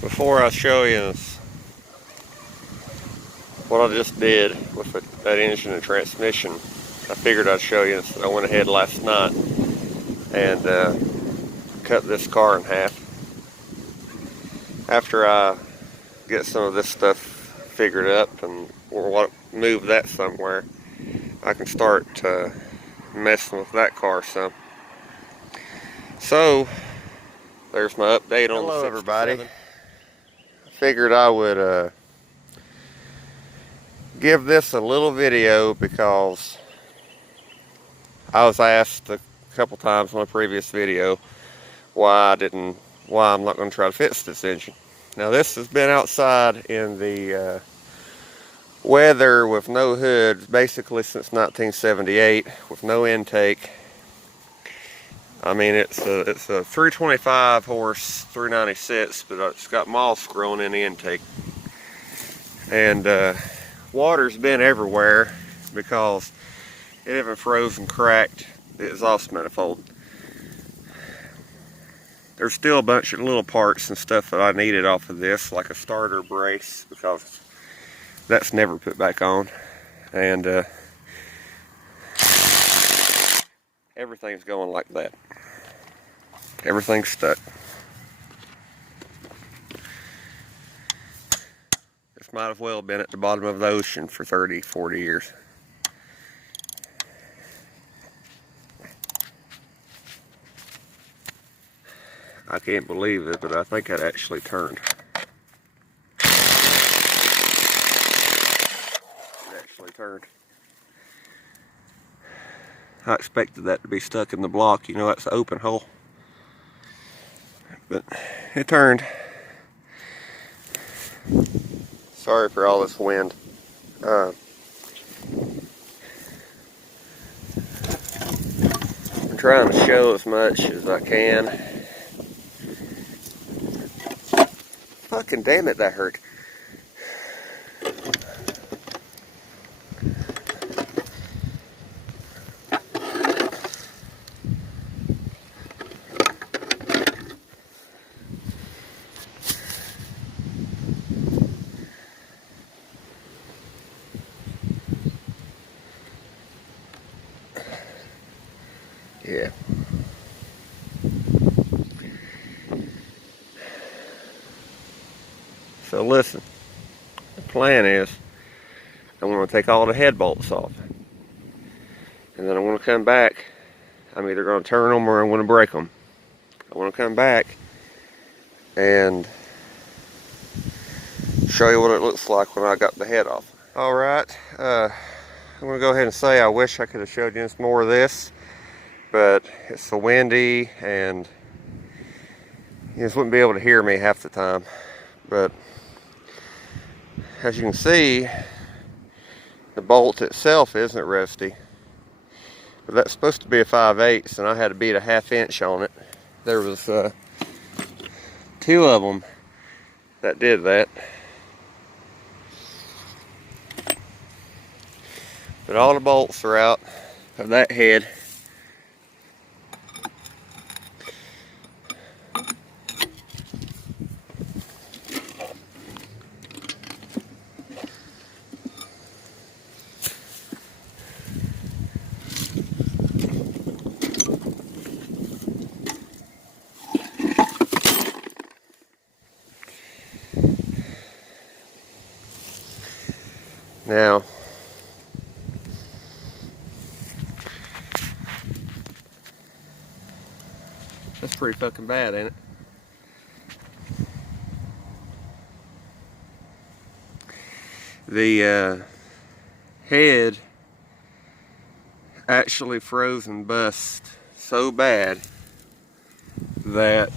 Before I show you what I just did with that engine and transmission, I figured I'd show you. So I went ahead last night and cut this car in half. After I get some of this stuff figured up and move that somewhere, I can start messing with that car some. So there's my update on the 67. Hello everybody. I figured I would give this a little video because I was asked a couple times on a previous video why I'm not going to try to fix this engine. Now this has been outside in the weather with no hood basically since 1978 with no intake. I mean, it's a 325 horse 396, but it's got moss growing in the intake, and water's been everywhere because it even froze and cracked the exhaust manifold. There's still a bunch of little parts and stuff that I needed off of this, like a starter brace, because that's never put back on, and everything's going like that. Everything's stuck. This might have well been at the bottom of the ocean for 30, 40 years. I can't believe it, but I think it actually turned. It actually turned. I expected that to be stuck in the block. You know, that's an open hole. But it turned. Sorry for all this wind. I'm trying to show as much as I can. Fucking damn it, that hurt. Yeah. So listen, the plan is I'm going to take all the head bolts off, and then I'm going to come back. I'm either going to turn them or I'm going to break them. I want to come back and show you what it looks like when I got the head off. Alright, I'm going to go ahead and say I wish I could have showed you more of this, but it's so windy and you just wouldn't be able to hear me half the time. But as you can see, the bolt itself isn't rusty, but that's supposed to be a 5/8, and I had to beat a 1/2 inch on it. There was 2 of them that did that, but all the bolts are out of that head. Now, that's pretty fucking bad, ain't it? The head actually froze and bust so bad that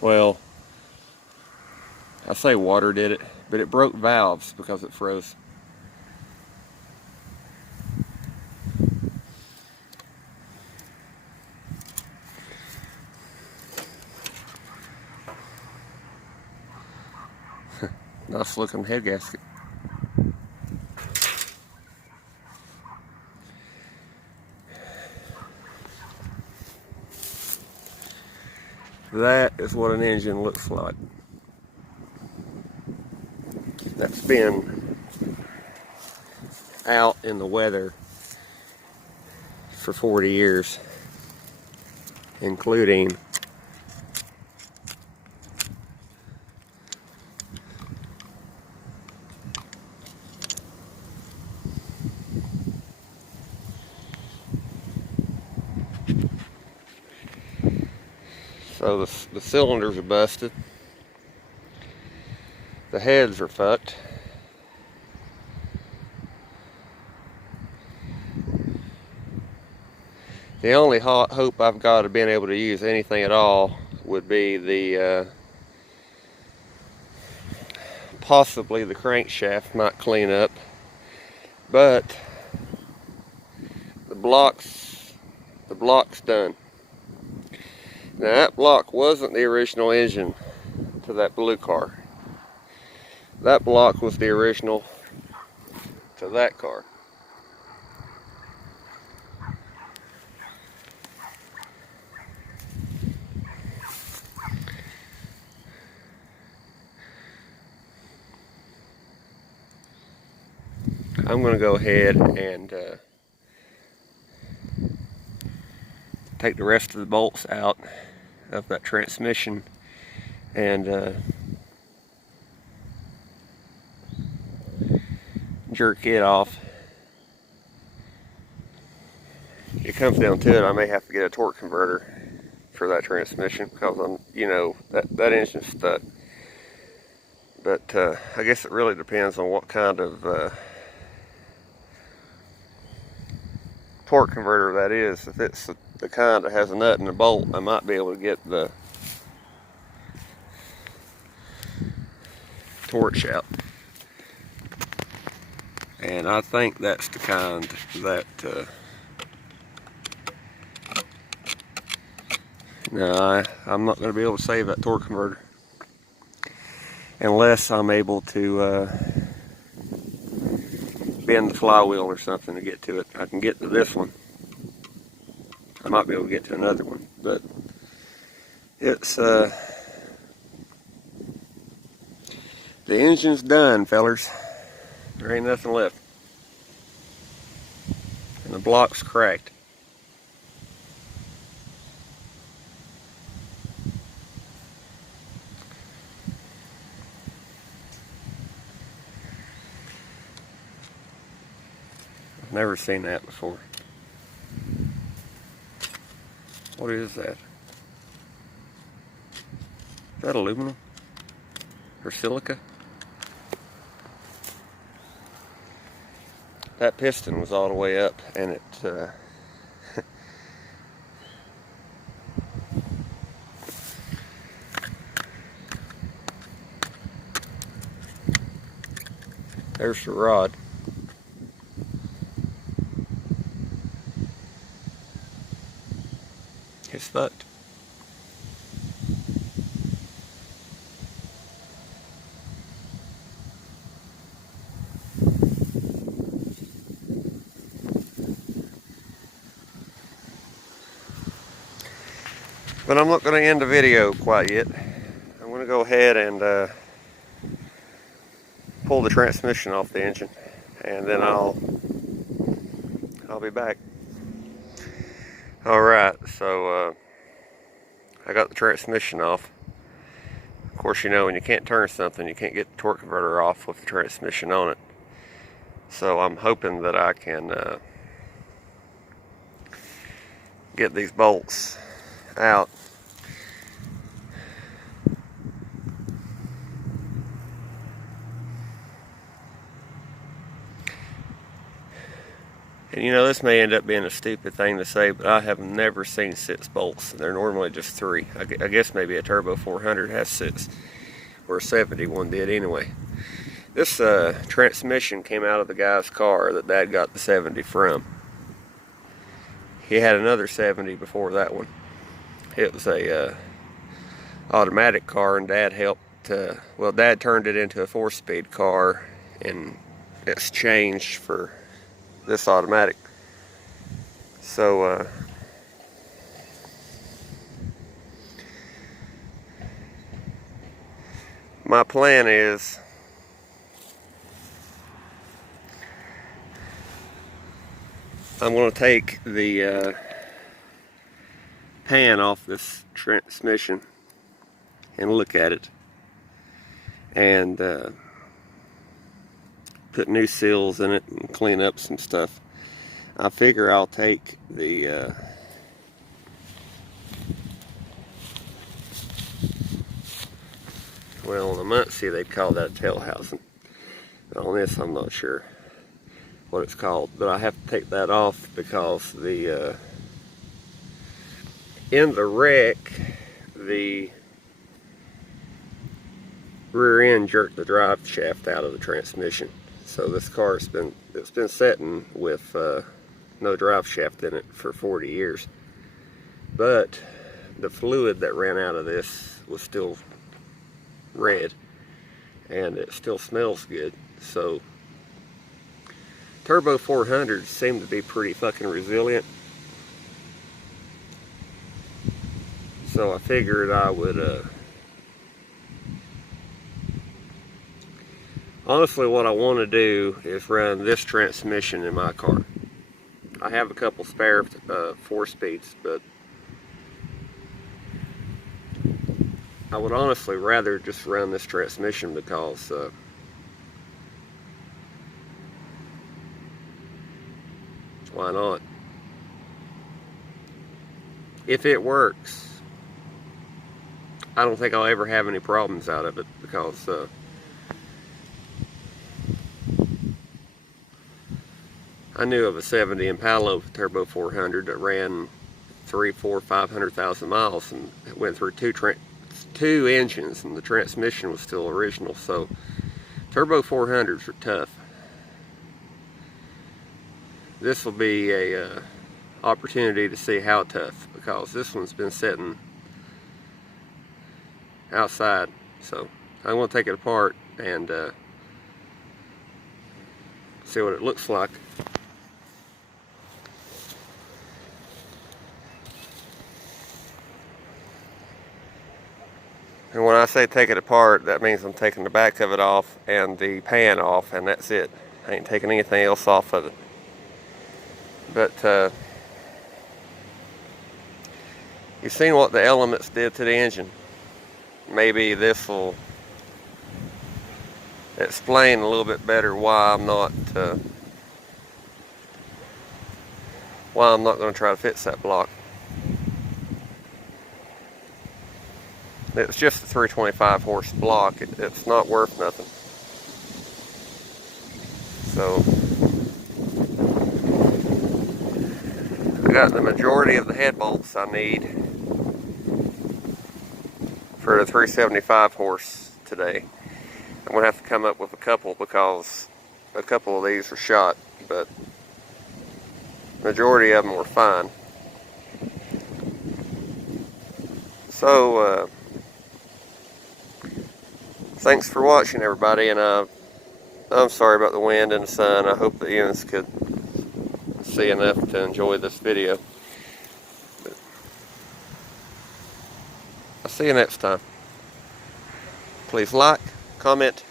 well, I say water did it, but it broke valves because it froze. Nice looking head gasket. That is what an engine looks like. That's been out in the weather for 40 years, including so the cylinders are busted, the heads are fucked, the only hope I've got of being able to use anything at all would be the possibly the crankshaft might clean up, but the block's done. Now that block wasn't the original engine to that blue car. That block was the original to that car. I'm going to go ahead and take the rest of the bolts out of that transmission and jerk it off. It comes down to it, I may have to get a torque converter for that transmission because that engine's stuck. But I guess it really depends on what kind of torque converter that is. If it's the kind that has a nut and a bolt, I might be able to get the torch out. And I think that's the kind that no, I'm not going to be able to save that torque converter unless I'm able to bend the flywheel or something to get to it. I can get to this one. I might be able to get to another one, but it's the engine's done, fellers. There ain't nothing left, and the block's cracked. I've never seen that before. What is that? Is that aluminum or silica? That piston was all the way up, and it there's the rod. It's fucked. But I'm not going to end the video quite yet. I'm going to go ahead and pull the transmission off the engine, and then I'll be back. Alright, so I got the transmission off. Of course, when you can't turn something, you can't get the torque converter off with the transmission on it. So I'm hoping that I can get these bolts out. And this may end up being a stupid thing to say, but I have never seen 6 bolts. They're normally just 3. I guess maybe a Turbo 400 has 6, or a 71 did anyway. This transmission came out of the guy's car that Dad got the 70 from. He had another 70 before that one. It was a automatic car, and Dad helped. Dad turned it into a 4-speed car in exchange for this automatic. So my plan is I'm going to take the pan off this transmission and look at it and put new seals in it and clean up some stuff. I figure I'll take the well, on the Muncie they'd call that tail housing. On this I'm not sure what it's called, but I have to take that off because the in the wreck the rear end jerked the drive shaft out of the transmission. So this car it's been sitting with no drive shaft in it for 40 years. But the fluid that ran out of this was still red and it still smells good. So turbo 400s seem to be pretty fucking resilient. So I figured I would honestly what I want to do is run this transmission in my car. I have a couple spare 4-speeds, but I would honestly rather just run this transmission because why not? If it works, I don't think I'll ever have any problems out of it because I knew of a 70 Impala turbo 400 that ran 300, 400, 500,000 miles and it went through two engines and the transmission was still original. So turbo 400s are tough. This will be a opportunity to see how tough, because this one's been sitting outside. So I'm going to take it apart and see what it looks like. And when I say take it apart, that means I'm taking the back of it off and the pan off, and that's it. I ain't taking anything else off of it. But you've seen what the elements did to the engine. Maybe this will explain a little bit better why I'm not going to try to fix that block. It's just a 325 horse block. It's not worth nothing. So I got the majority of the head bolts I need for the 375 horse today. I'm going to have to come up with a couple because a couple of these were shot, but majority of them were fine. So thanks for watching, everybody, and I'm sorry about the wind and the sun. I hope the Ians could see enough to enjoy this video. But I'll see you next time. Please like, comment,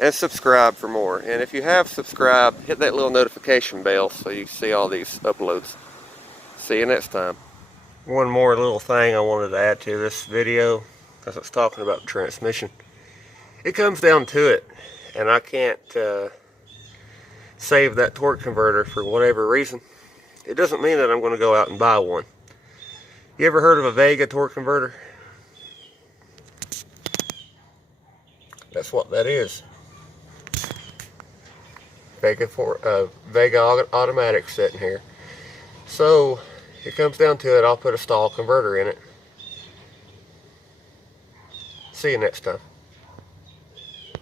and subscribe for more. And if you have subscribed, hit that little notification bell so you can see all these uploads. See you next time. One more little thing I wanted to add to this video, because it's talking about the transmission. It comes down to it, and I can't save that torque converter for whatever reason. It doesn't mean that I'm going to go out and buy one. You ever heard of a Vega torque converter? That's what that is. Vega automatic sitting here. So it comes down to it, I'll put a stall converter in it. See you next time.